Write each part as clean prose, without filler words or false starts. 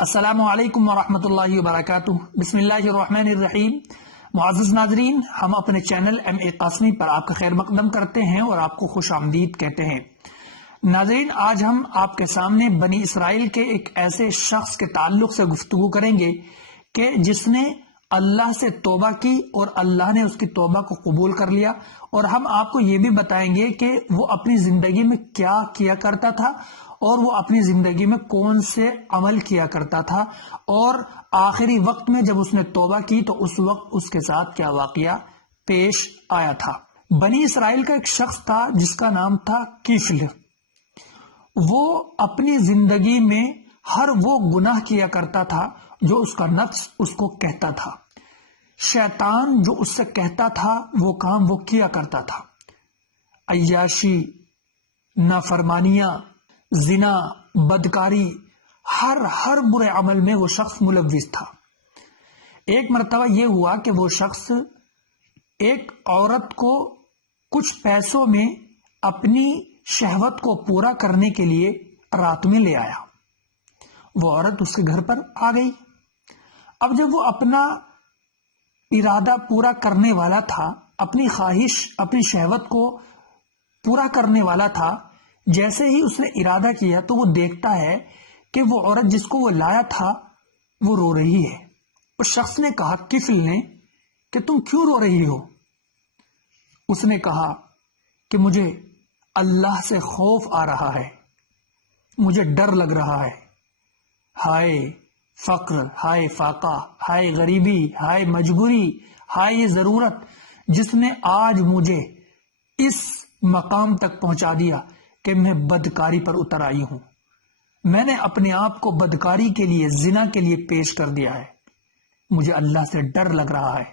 السلام علیکم ورحمۃ اللہ وبرکاتہ۔ بسم اللہ الرحمن الرحیم۔ معزز ناظرین، ہم اپنے چینل ایم اے قاسمی پر آپ کا خیر مقدم کرتے ہیں اور آپ کو خوش آمدید کہتے ہیں۔ ناظرین، آج ہم آپ کے سامنے بنی اسرائیل کے ایک ایسے شخص کے تعلق سے گفتگو کریں گے کہ جس نے اللہ سے توبہ کی اور اللہ نے اس کی توبہ کو قبول کر لیا، اور ہم آپ کو یہ بھی بتائیں گے کہ وہ اپنی زندگی میں کیا کیا کرتا تھا اور وہ اپنی زندگی میں کون سے عمل کیا کرتا تھا، اور آخری وقت میں جب اس نے توبہ کی تو اس وقت اس کے ساتھ کیا واقعہ پیش آیا تھا۔ بنی اسرائیل کا ایک شخص تھا جس کا نام تھا کفل۔ وہ اپنی زندگی میں ہر وہ گناہ کیا کرتا تھا جو اس کا نفس اس کو کہتا تھا، شیطان جو اس سے کہتا تھا وہ کام وہ کیا کرتا تھا۔ عیاشی، نافرمانیاں، زنا، بدکاری، ہر برے عمل میں وہ شخص ملوث تھا۔ ایک مرتبہ یہ ہوا کہ وہ شخص ایک عورت کو کچھ پیسوں میں اپنی شہوت کو پورا کرنے کے لیے رات میں لے آیا۔ وہ عورت اس کے گھر پر آ گئی۔ اب جب وہ اپنا ارادہ پورا کرنے والا تھا، اپنی خواہش، اپنی شہوت کو پورا کرنے والا تھا، جیسے ہی اس نے ارادہ کیا تو وہ دیکھتا ہے کہ وہ عورت جس کو وہ لایا تھا وہ رو رہی ہے۔ اس شخص نے کہا، کفل نے، کہ تم کیوں رو رہی ہو؟ اس نے کہا کہ مجھے اللہ سے خوف آ رہا ہے، مجھے ڈر لگ رہا ہے۔ ہائے فقر، ہائے فاقہ، ہائے غریبی، ہائے مجبوری، ہائے یہ ضرورت جس نے آج مجھے اس مقام تک پہنچا دیا کہ میں بدکاری پر اتر آئی ہوں۔ میں نے اپنے آپ کو بدکاری کے لیے، زنا کے لیے پیش کر دیا ہے۔ مجھے اللہ سے ڈر لگ رہا ہے۔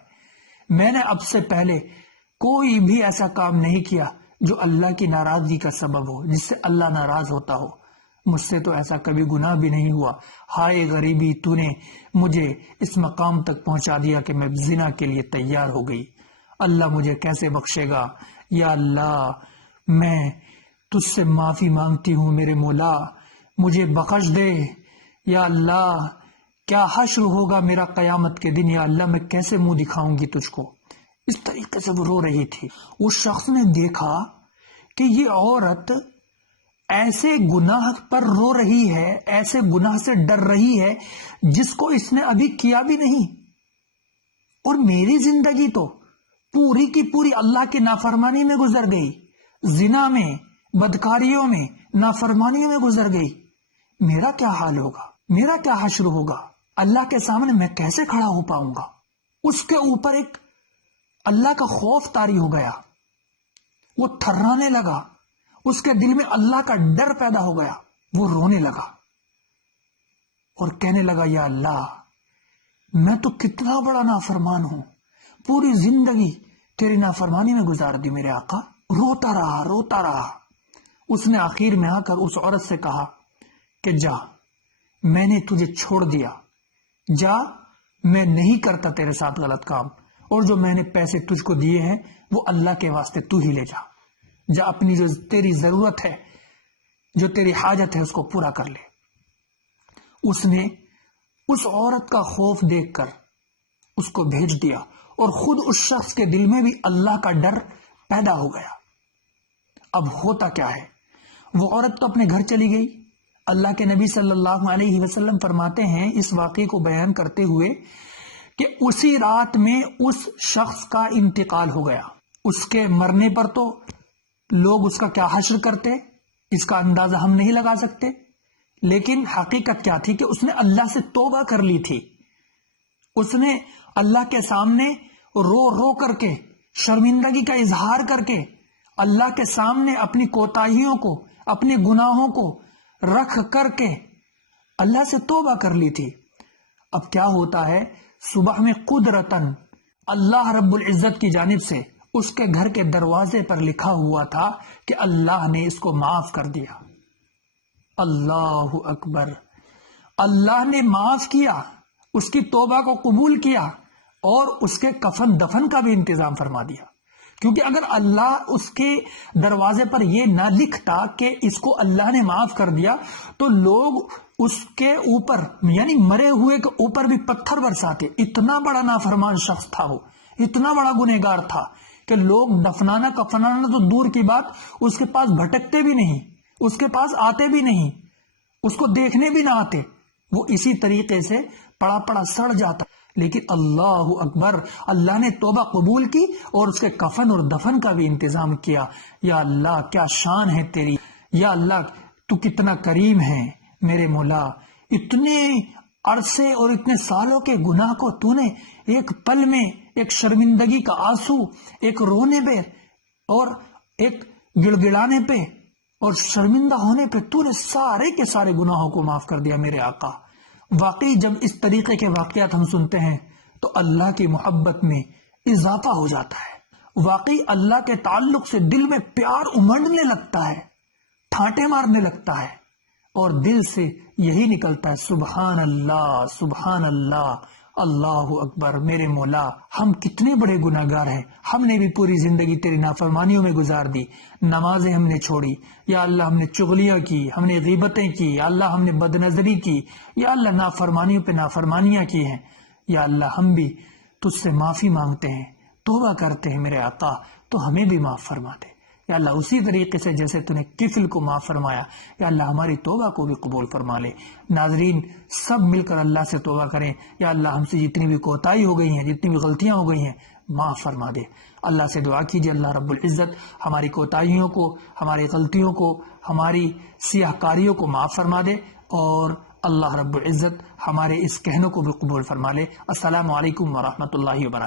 میں نے اب سے پہلے کوئی بھی ایسا کام نہیں کیا جو اللہ کی ناراضگی کا سبب ہو، جس سے اللہ ناراض ہوتا ہو۔ مجھ سے تو ایسا کبھی گناہ بھی نہیں ہوا۔ ہائے غریبی، تو نے مجھے اس مقام تک پہنچا دیا کہ میں زنا کے لیے تیار ہو گئی۔ اللہ مجھے کیسے بخشے گا؟ یا اللہ، میں تجھ سے معافی مانگتی ہوں میرے مولا، مجھے بخش دے۔ یا اللہ، کیا حشر ہوگا میرا قیامت کے دن؟ یا اللہ، میں کیسے منہ دکھاؤں گی تجھ کو؟ اس طریقے سے وہ رو رہی تھی۔ اس شخص نے دیکھا کہ یہ عورت ایسے گناہ پر رو رہی ہے، ایسے گناہ سے ڈر رہی ہے جس کو اس نے ابھی کیا بھی نہیں، اور میری زندگی تو پوری کی پوری اللہ کی نافرمانی میں گزر گئی، زنا میں، بدکاریوں میں، نافرمانیوں میں گزر گئی۔ میرا کیا حال ہوگا؟ میرا کیا حشر ہوگا؟ اللہ کے سامنے میں کیسے کھڑا ہو پاؤں گا؟ اس کے اوپر ایک اللہ کا خوف طاری ہو گیا، وہ تھرانے لگا، اس کے دل میں اللہ کا ڈر پیدا ہو گیا۔ وہ رونے لگا اور کہنے لگا، یا اللہ، میں تو کتنا بڑا نافرمان ہوں، پوری زندگی تیری نافرمانی میں گزار دی میرے آقا۔ روتا رہا، روتا رہا۔ اس نے آخر میں آ کر اس عورت سے کہا کہ جا، میں نے تجھے چھوڑ دیا، جا، میں نہیں کرتا تیرے ساتھ غلط کام، اور جو میں نے پیسے تجھ کو دیے ہیں وہ اللہ کے واسطے تو ہی لے جا۔ جا، اپنی جو تیری ضرورت ہے، جو تیری حاجت ہے، اس کو پورا کر لے۔ اس نے اس عورت کا خوف دیکھ کر اس کو بھیج دیا، اور خود اس شخص کے دل میں بھی اللہ کا ڈر پیدا ہو گیا۔ اب ہوتا کیا ہے؟ وہ عورت تو اپنے گھر چلی گئی۔ اللہ کے نبی صلی اللہ علیہ وسلم فرماتے ہیں اس واقعے کو بیان کرتے ہوئے کہ اسی رات میں اس شخص کا انتقال ہو گیا۔ اس کے مرنے پر تو لوگ اس کا کیا حشر کرتے، اس کا اندازہ ہم نہیں لگا سکتے، لیکن حقیقت کیا تھی کہ اس نے اللہ سے توبہ کر لی تھی۔ اس نے اللہ کے سامنے رو رو کر کے، شرمندگی کا اظہار کر کے، اللہ کے سامنے اپنی کوتاہیوں کو، اپنے گناہوں کو رکھ کر کے اللہ سے توبہ کر لی تھی۔ اب کیا ہوتا ہے، صبح میں قدرتاً اللہ رب العزت کی جانب سے اس کے گھر کے دروازے پر لکھا ہوا تھا کہ اللہ نے اس کو معاف کر دیا۔ اللہ اکبر! اللہ نے معاف کیا، اس کی توبہ کو قبول کیا، اور اس کے کفن دفن کا بھی انتظام فرما دیا۔ کیونکہ اگر اللہ اس کے دروازے پر یہ نہ لکھتا کہ اس کو اللہ نے معاف کر دیا تو لوگ اس کے اوپر یعنی مرے ہوئے کے اوپر بھی پتھر برساتے. اتنا بڑا نافرمان شخص تھا وہ, اتنا بڑا گنہگار تھا کہ لوگ دفنانا کفنانا تو دور کی بات, اس کے پاس بھٹکتے بھی نہیں, اس کے پاس آتے بھی نہیں, اس کو دیکھنے بھی نہ آتے. وہ اسی طریقے سے پڑا پڑا سڑ جاتا. لیکن اللہ اکبر, اللہ نے توبہ قبول کی اور اس کے کفن اور دفن کا بھی انتظام کیا. یا اللہ کیا شان ہے تیری, یا اللہ تو کتنا کریم ہے میرے مولا. اتنے عرصے اور اتنے سالوں کے گناہ کو تو نے ایک پل میں, ایک شرمندگی کا آنسو, ایک رونے پہ اور ایک گڑ گڑانے پہ اور شرمندہ ہونے پہ تو نے سارے کے سارے گناہوں کو معاف کر دیا میرے آقا. واقعی جب اس طریقے کے واقعات ہم سنتے ہیں تو اللہ کی محبت میں اضافہ ہو جاتا ہے. واقعی اللہ کے تعلق سے دل میں پیار امنڈنے لگتا ہے, ٹھانٹے مارنے لگتا ہے اور دل سے یہی نکلتا ہے سبحان اللہ سبحان اللہ, اللہ اکبر. میرے مولا ہم کتنے بڑے گناہگار ہیں, ہم نے بھی پوری زندگی تیری نافرمانیوں میں گزار دی. نمازیں ہم نے چھوڑی, یا اللہ ہم نے چغلیاں کی, ہم نے غیبتیں کی, یا اللہ ہم نے بدنظری کی, یا اللہ نافرمانیوں پہ نافرمانیاں کی ہیں. یا اللہ ہم بھی تجھ سے معافی مانگتے ہیں, توبہ کرتے ہیں میرے آقا, تو ہمیں بھی معاف فرما دے. یا اللہ اسی طریقے سے جیسے تو نے کفل کو معاف فرمایا, یا اللہ ہماری توبہ کو بھی قبول فرما لے. ناظرین سب مل کر اللہ سے توبہ کریں. یا اللہ ہم سے جتنی بھی کوتاہی ہو گئی ہیں, جتنی بھی غلطیاں ہو گئی ہیں, معاف فرما دے. اللہ سے دعا کیجیے اللہ رب العزت ہماری کوتاہیوں کو, ہماری غلطیوں کو, ہماری سیاہ کاریوں کو معاف فرما دے, اور اللہ رب العزت ہمارے اس کہنوں کو بھی قبول فرما لے. السلام علیکم ورحمۃ اللہ وبرکاتہ.